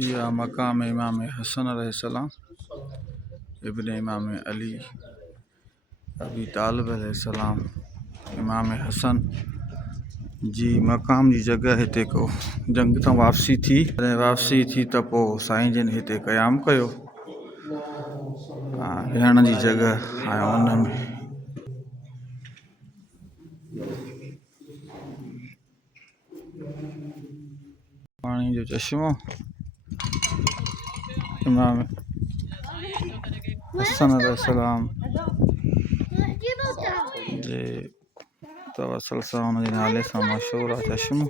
यह मकाम इमाम हसन अलैहिस्सलाम इब्न इमाम अली अबी तालिब अलैहिस्सलाम इमाम हसन जी मकाम जी जगह हिते को जंग तां वापसी थी त पोइ साईं जन हिते क़याम कयो। विहण जी जगह ऐं उन में पानी जो चश्मो इमाम हसन अलैहिस्सलाम जे तवसल सां उन जे नाले सां मशहूर आहे चश्मो।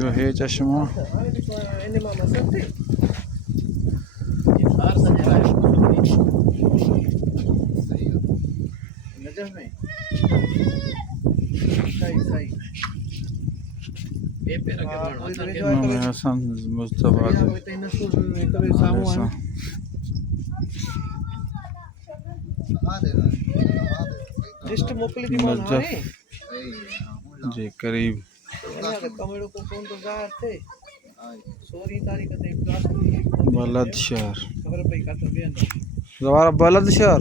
जो है चश्मो हसन मुस्तफा जे करीब बलद शहर दोबारा बलद शहर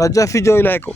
नजफ़ी जो इलाइक़ो